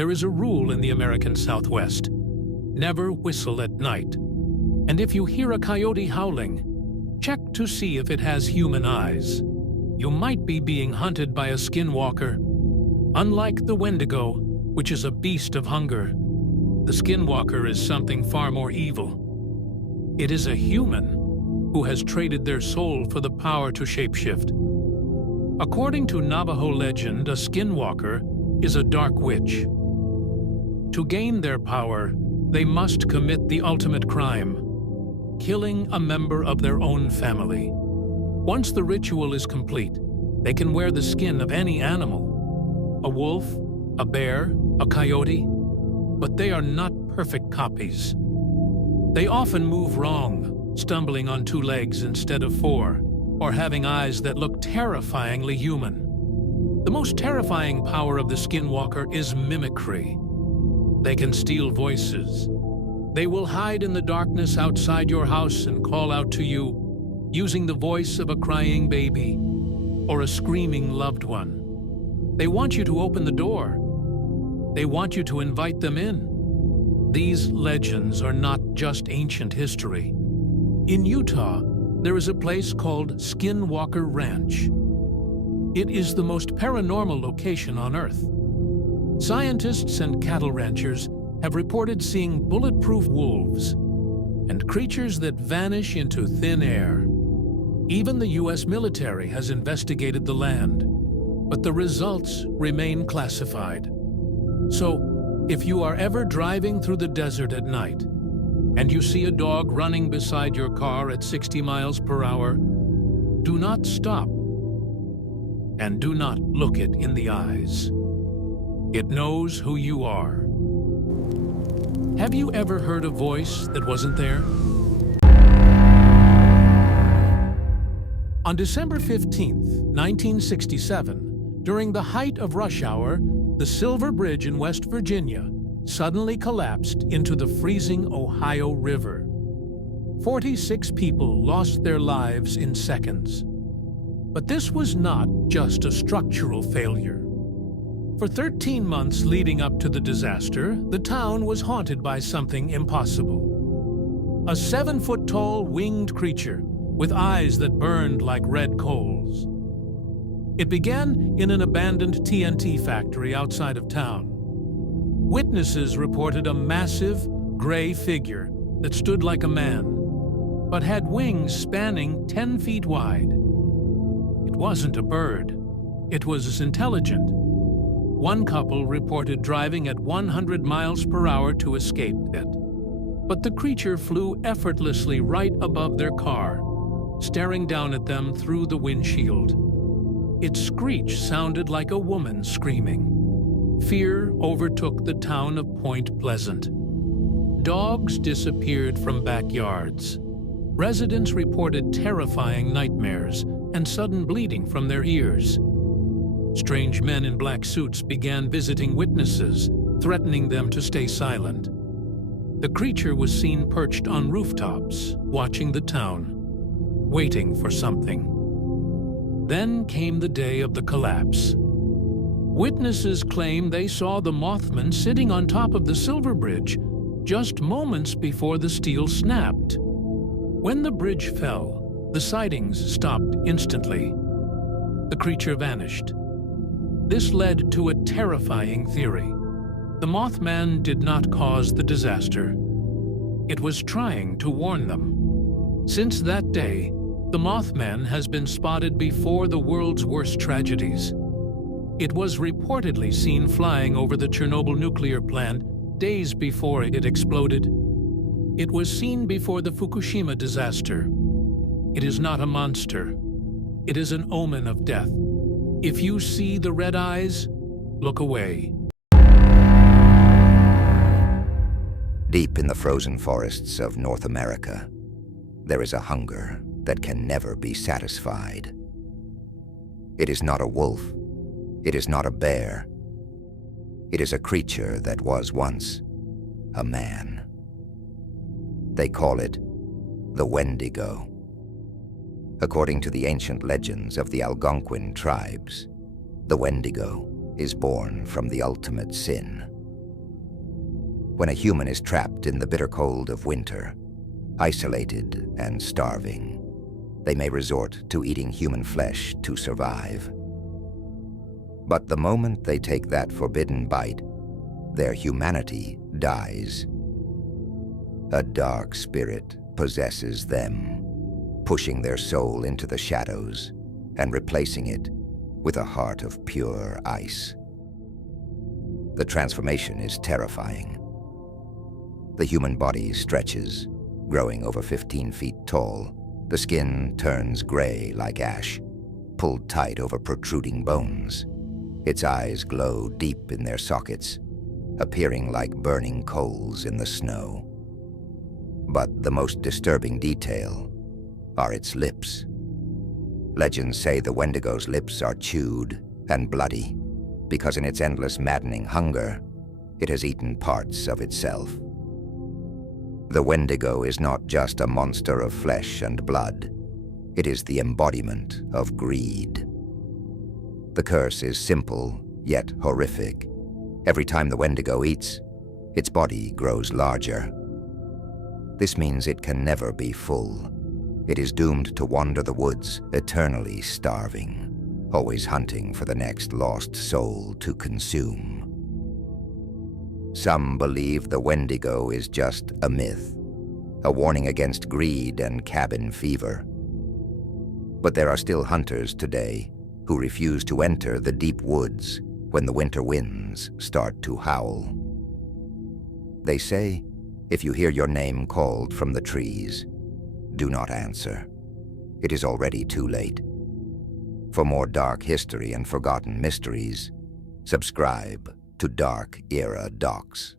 there is a rule in the American Southwest: never whistle at night. And if you hear a coyote howling, check to see if it has human eyes. You might be being hunted by a skinwalker. Unlike the Wendigo, which is a beast of hunger, the skinwalker is something far more evil. It is a human who has traded their soul for the power to shapeshift. According to Navajo legend, a skinwalker is a dark witch. To gain their power, they must commit the ultimate crime: killing a member of their own family. Once the ritual is complete, they can wear the skin of any animal: a wolf, a bear, a coyote, but they are not perfect copies. They often move wrong, stumbling on 2 legs instead of 4, or having eyes that look terrifyingly human. The most terrifying power of the skinwalker is mimicry. They can steal voices. They will hide in the darkness outside your house and call out to you, using the voice of a crying baby or a screaming loved one. They want you to open the door. They want you to invite them in. These legends are not just ancient history. In Utah, there is a place called Skinwalker Ranch. It is the most paranormal location on Earth. Scientists and cattle ranchers have reported seeing bulletproof wolves and creatures that vanish into thin air. Even the U.S. military has investigated the land, but the results remain classified. So, if you are ever driving through the desert at night and you see a dog running beside your car at 60 miles per hour, do not stop and do not look it in the eyes. It knows who you are. Have you ever heard a voice that wasn't there? On December 15th, 1967, during the height of rush hour, the Silver Bridge in West Virginia suddenly collapsed into the freezing Ohio River. 46 people lost their lives in seconds. But this was not just a structural failure. For 13 months leading up to the disaster, the town was haunted by something impossible. A 7-foot-tall winged creature with eyes that burned like red coals. It began in an abandoned TNT factory outside of town. Witnesses reported a massive, gray figure that stood like a man, but had wings spanning 10 feet wide. It wasn't a bird. It was intelligent. One couple reported driving at 100 miles per hour to escape it. But the creature flew effortlessly right above their car, staring down at them through the windshield. Its screech sounded like a woman screaming. Fear overtook the town of Point Pleasant. Dogs disappeared from backyards. Residents reported terrifying nightmares and sudden bleeding from their ears. Strange men in black suits began visiting witnesses, threatening them to stay silent. The creature was seen perched on rooftops, watching the town, waiting for something. Then came the day of the collapse. Witnesses claim they saw the Mothman sitting on top of the Silver Bridge just moments before the steel snapped. When the bridge fell, the sightings stopped instantly. The creature vanished. This led to a terrifying theory. The Mothman did not cause the disaster. It was trying to warn them. Since that day, the Mothman has been spotted before the world's worst tragedies. It was reportedly seen flying over the Chernobyl nuclear plant days before it exploded. It was seen before the Fukushima disaster. It is not a monster. It is an omen of death. If you see the red eyes, look away. Deep in the frozen forests of North America, there is a hunger that can never be satisfied. It is not a wolf. It is not a bear. It is a creature that was once a man. They call it the Wendigo. According to the ancient legends of the Algonquin tribes, the Wendigo is born from the ultimate sin, When a human is trapped in the bitter cold of winter, isolated and starving, they may resort to eating human flesh to survive. But the moment they take that forbidden bite, their humanity dies. A dark spirit possesses them, pushing their soul into the shadows and replacing it with a heart of pure ice. The transformation is terrifying. The human body stretches, growing over 15 feet tall. The skin turns gray like ash, pulled tight over protruding bones. Its eyes glow deep in their sockets, appearing like burning coals in the snow. But the most disturbing detail are its lips. Legends say the Wendigo's lips are chewed and bloody because in its endless maddening hunger, it has eaten parts of itself. The Wendigo is not just a monster of flesh and blood. It is the embodiment of greed. The curse is simple, yet horrific. Every time the Wendigo eats, its body grows larger. This means it can never be full. It is doomed to wander the woods, eternally starving, always hunting for the next lost soul to consume. Some believe the Wendigo is just a myth, a warning against greed and cabin fever. But there are still hunters today who refuse to enter the deep woods when the winter winds start to howl. They say, if you hear your name called from the trees, do not answer. It is already too late. For more dark history and forgotten mysteries, subscribe to Dark Era Docs.